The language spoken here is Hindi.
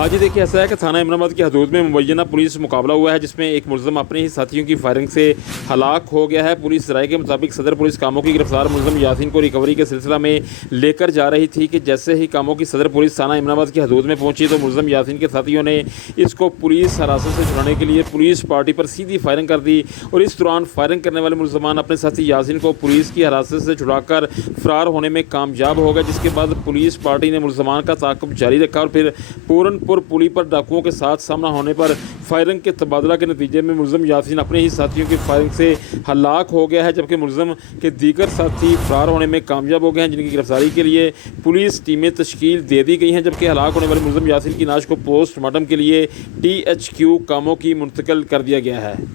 आज ही देखिए ऐसा है कि थाना इमराबाद की हदूद में मुबैना पुलिस मुकाबला हुआ है, जिसमें एक मुलज़म अपने ही साथियों की फायरिंग से हलाक हो गया है। पुलिस राय के मुताबिक सदर पुलिस कामों की गिरफ्तार मुलज़म यासीन को रिकवरी के सिलसिला में लेकर जा रही थी कि जैसे ही कामों की सदर पुलिस थाना इमराबाद की हदूद में पहुंची तो मुलज़म यासीन के साथियों ने इसको पुलिस हिरासत से छुड़ाने के लिए पुलिस पार्टी पर सीधी फायरिंग कर दी और इस दौरान फायरिंग करने वाले मुलज़मान अपने साथी यासीन को पुलिस की हिरासत से छुड़ाकर फरार होने में कामयाब हो गए, जिसके बाद पुलिस पार्टी ने मुलज़मान का ताक़ुब जारी रखा और फिर पूरनपुर पुली पर डाकुओं के साथ सामना होने पर फायरिंग के तबादला के नतीजे में मुलज़म यासीन अपने ही साथियों की फायरिंग से हलाक हो गया है, जबकि मुलज़म के दीगर साथी फरार होने में कामयाब हो गए हैं, जिनकी गिरफ्तारी के लिए पुलिस टीमें तश्कील दे दी गई हैं। जबकि हलाक होने वाले मुलज़म यासीन की लाश को पोस्टमार्टम के लिए THQ कामों की मुंतकिल कर दिया गया है।